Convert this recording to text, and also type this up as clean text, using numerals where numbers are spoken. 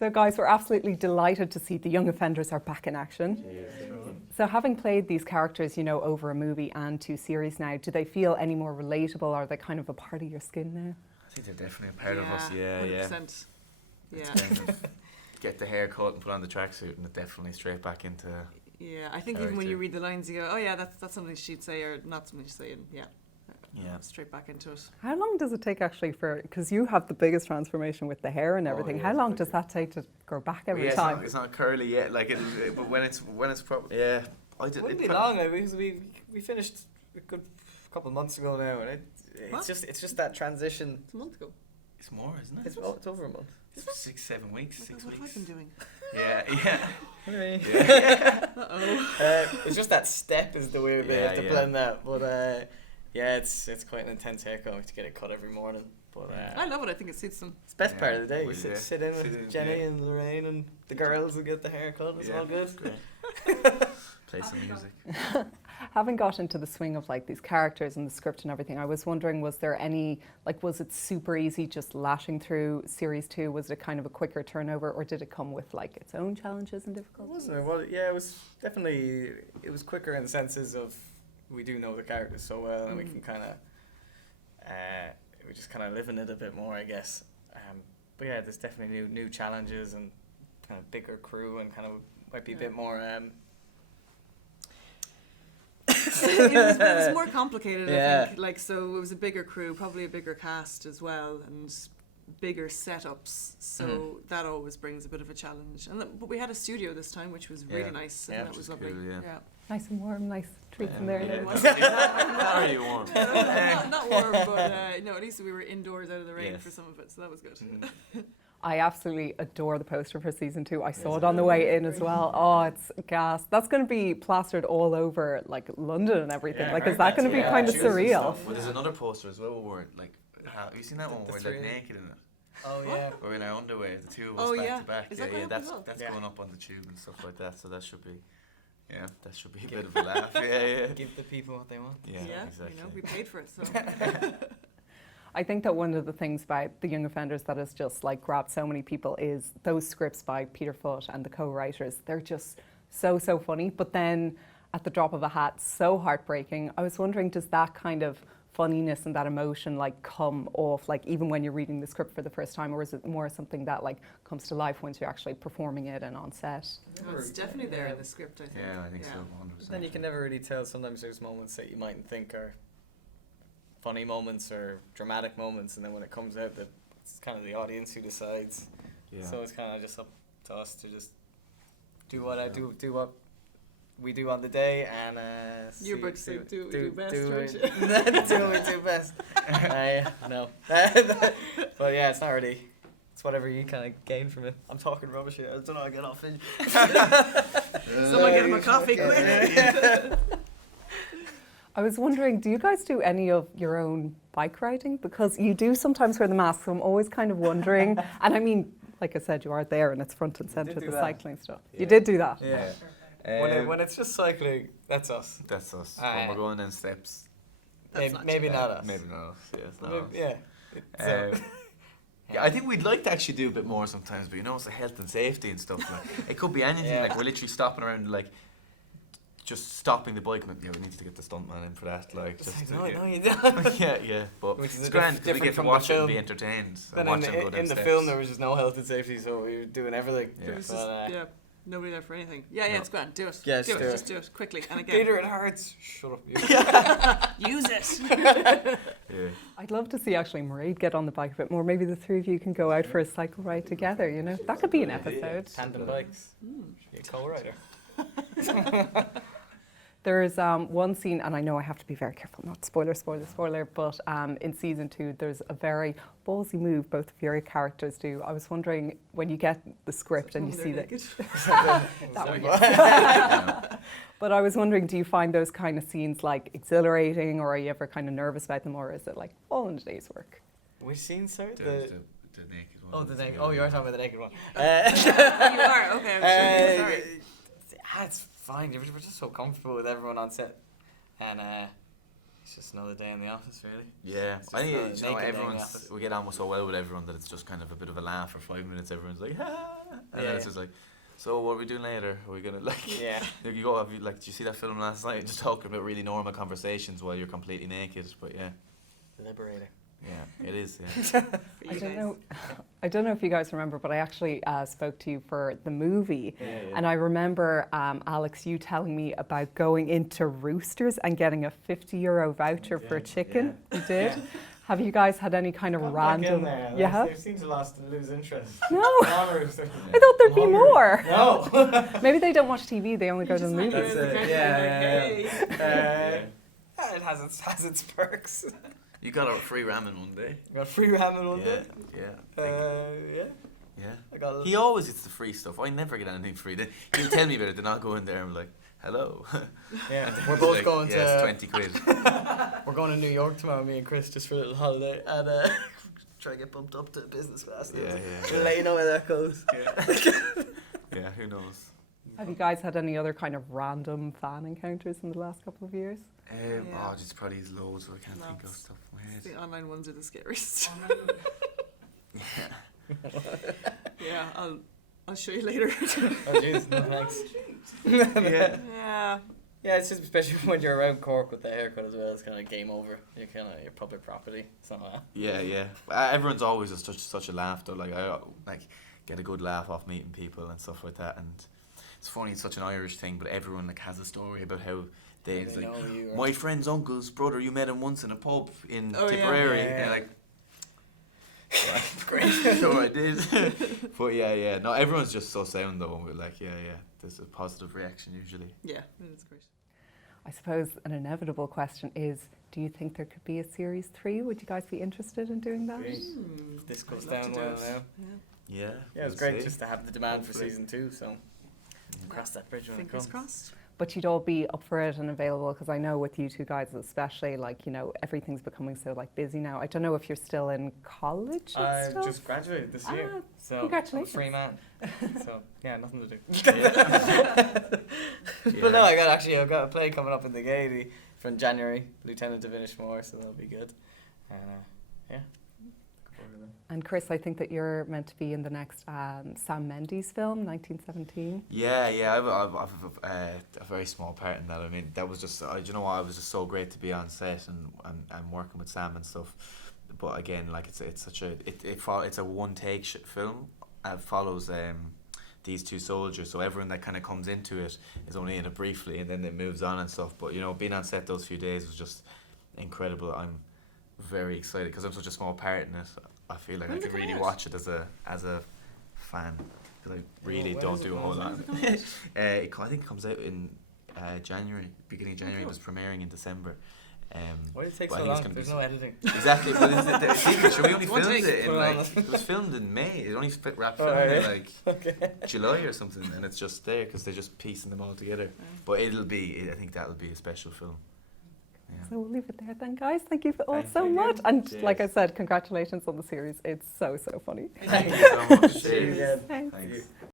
So guys, we're absolutely delighted to see the Young Offenders are back in action. So having played these characters, you know, over a movie and 2 series now, do they feel any more relatable? Are they kind of a part of your skin now? I think they're definitely a part of us. Yeah, 100%. It's kind of get the hair cut and put on the tracksuit, and it definitely straight back into. Yeah, I think even when you read the lines, you go, "Oh yeah, that's something she'd say," or not something she'd say, and straight back into it. How long does it take actually for? Because you have the biggest transformation with the hair and everything. How long does that take to grow back every time? It's not curly yet. Like, but when it's proper, yeah. It wouldn't be long now because we finished a good couple of months ago now, and it's just that transition. It's a month ago. It's more, isn't it? It's over a month. It's 6, 7 weeks. 6 What have weeks. I been doing? Yeah. Anyway. Uh-oh. It's just that step is the way they have to blend that. But it's quite an intense haircut. We have to get it cut every morning. But I love it. I think it suits them. it's the best part of the day. You sit in with Jenny and Lorraine and the girls and get the haircut. It's all good. Play some music. Having got into the swing of like these characters and the script and everything, I was wondering, was there any, like, was it super easy just lashing through series 2? Was it kind of a quicker turnover, or did it come with like its own challenges and difficulties? Wasn't it? Well, yeah, it was definitely, it was quicker in the senses of we do know the characters so well, and we can kind of, we just kind of live in it a bit more, I guess. But yeah, there's definitely new challenges and kind of bigger crew, and kind of might be a bit more. It was more complicated, I think. Like, so it was a bigger crew, probably a bigger cast as well, and bigger setups. So that always brings a bit of a challenge. But we had a studio this time, which was really nice, and that was lovely. Cool, yeah. Nice and warm, nice treats in there. How are you warm? Not warm, but no, at least we were indoors out of the rain for some of it, so that was good. I absolutely adore the poster for season 2. I saw it on the way in as well. Oh, it's gas. That's going to be plastered all over like London and everything. Yeah, like, is that going to be kind of surreal? Well, there's another poster as well where we're like, have you seen that one? We're like naked in it. Oh yeah. We're in our underwear, the two of us back to back. Is that going up as well? That's going up on the tube and stuff like that. So that should be. Yeah, that should be a bit of a laugh. Yeah. Give the people what they want. Yeah, exactly. you know, we paid for it, so. I think that one of the things about the Young Offenders that has just like grabbed so many people is those scripts by Peter Foote and the co-writers. They're just so funny, but then at the drop of a hat, so heartbreaking. I was wondering, does that kind of funniness and that emotion like come off like even when you're reading the script for the first time, or is it more something that like comes to life once you're actually performing it and on set? No, it's definitely there in the script, I think. Yeah, I think so. 100%. Then you can never really tell. Sometimes there's moments that you mightn't think are funny moments or dramatic moments, and then when it comes out, that it's kind of the audience who decides. Yeah. So it's kind of just up to us to just do what do what we do on the day, and You're about to say do best, do aren't you? what we do best. No, but yeah, it's not really. It's whatever you kind of gain from it. I'm talking rubbish here. I don't know how to get off it. Someone get him a coffee quick. I was wondering, do you guys do any of your own bike riding? Because you do sometimes wear the mask, so I'm always kind of wondering. And I mean, like I said, you are there and it's front and centre, the cycling stuff. Yeah. You did do that? Yeah. When it's just cycling, that's us. That's us. When we're going in steps. Maybe not us. Maybe not us. Yeah, it's not us. Yeah, I think we'd like to actually do a bit more sometimes, but you know, it's the health and safety and stuff. Like, it could be anything. Like, we're literally stopping around, like, just stopping the bike. Yeah, we need to get the stuntman in for that. Like, just no, you don't. yeah. But it's grand because we get to watch it and be entertained. Then in the film, there was just no health and safety, so we were doing everything. Yeah. Nobody there for anything. Yeah, it's grand. Do it. Yeah, just do it quickly. And again. Peter, it hurts. Shut up. Use it. Yeah. I'd love to see actually Mairead get on the bike a bit more. Maybe the three of you can go out for a cycle ride together, you know? That could be an episode. Tandem bikes. Be a co-rider. There's one scene, and I know I have to be very careful, not spoiler, but in season 2, there's a very ballsy move both of your characters do. I was wondering, when you get the script and you see that... But I was wondering, do you find those kind of scenes like exhilarating, or are you ever kind of nervous about them, or is it like all in a day's work? Which scene, sorry? The naked one. Oh, the naked. Oh, you are talking about the naked one. You are? Okay. Sorry. It's fine. We're just so comfortable with everyone on set, and It's just another day in the office, really. Yeah, It's I just think naked you know day in the everyone's. office. We get on so well with everyone that it's just kind of a bit of a laugh for 5 minutes. Everyone's like, ah, and then it's just like, so what are we doing later? Are we gonna like? Yeah. You go. Have you like? Did you see that film last night? Just talking about really normal conversations while you're completely naked. But yeah, Liberating. yeah, it is. Yeah. For I you don't guys. know. I don't know if you guys remember, but I actually spoke to you for the movie, Yeah. and I remember Alex, you telling me about going into Roosters and getting a €50 voucher for a did, chicken. You did. Yeah. Have you guys had any kind of Got back random? in there. You have? They seem to lose interest. No. Conor is- I thought there'd be I'm hungry. more. No. Maybe they don't watch TV. They only go to the just went movies. there. That's it. Yeah. It has its perks. You got a free ramen one day. Got free ramen one Yeah, day. yeah, Yeah. yeah. I got. He always gets the free stuff. I never get anything free. He'll tell me about it, then I'll go in there and be like, hello. Yeah. And We're he's both like, going yeah, it's to. 20 quid. We're going to New York tomorrow, me and Chris, just for a little holiday, and try to get bumped up to business class. Yeah, We'll let you know where that goes. Yeah, who knows? Have you guys had any other kind of random fan encounters in the last couple of years? Yeah. Oh, just probably loads where I can't think of Lots. stuff in my head. The online ones are the scariest. Yeah. Yeah, I'll show you later. Oh jeez, no thanks. Yeah. Yeah. Yeah, it's just especially when you're around Cork with the haircut as well. It's kind of game over. You're kind of your public property. Somehow. Yeah, yeah. Everyone's always just such a laugh though. Like I like get a good laugh off meeting people and stuff like that. And it's funny, it's such an Irish thing, but everyone like has a story about how they it's They like know you. my friend's uncle's brother. You met him once in a pub in Oh, yeah. Tipperary. Yeah, yeah. And like, Great. sure I did. But yeah. No, everyone's just so sound though. And we're like, yeah. There's a positive reaction usually. Yeah, it is great. I suppose an inevitable question is, do you think there could be a series 3? Would you guys be interested in doing that? Great. Hmm, If this I'd goes love to down do well it. now. Yeah. Yeah. Yeah, it's we'll great see. just to have the demand for Hopefully. season 2. So cross that bridge when Fingers it comes. crossed. But you'd all be up for it and available, because I know with you two guys especially, like, you know, everything's becoming so like busy now. I don't know if you're still in college and I stuff. just graduated this year, Ah, so congratulations. I'm a free man. So yeah, nothing to do. Yeah. But no, I've got a play coming up in the Gaiety from January, Lieutenant of Inishmore, so that'll be good. Yeah. Looking forward to that. And Chris, I think that you're meant to be in the next Sam Mendes film, 1917. Yeah, I've a very small part in that. I mean, that was just, you know what, it was just so great to be on set and working with Sam and stuff. But again, like it's such a it's a one take film. It follows these two soldiers, so everyone that kind of comes into it is only in it briefly, and then it moves on and stuff. But you know, being on set those few days was just incredible. I'm very excited because I'm such a small part in it. I feel like When's I it can really coming out? watch it as a fan, because I really when don't is it do a coming whole out? lot. When's it I think it comes out in January, beginning of January. It was premiering in December. Why did it take But I so think it's long? gonna be There's no editing. Exactly, but the thing is, we only One filmed take. it in Put it on like, it was filmed in May. It only wrapped Oh, filming in yeah. like Okay. July or something, and it's just there because they're just piecing them all together. But I think that'll be a special film. Yeah. So we'll leave it there then, guys. Thank you all Thank so you. much. And Cheers. like I said, congratulations on the series. It's so funny. Thank you so much. See you Cheers. again. Thanks. Thanks.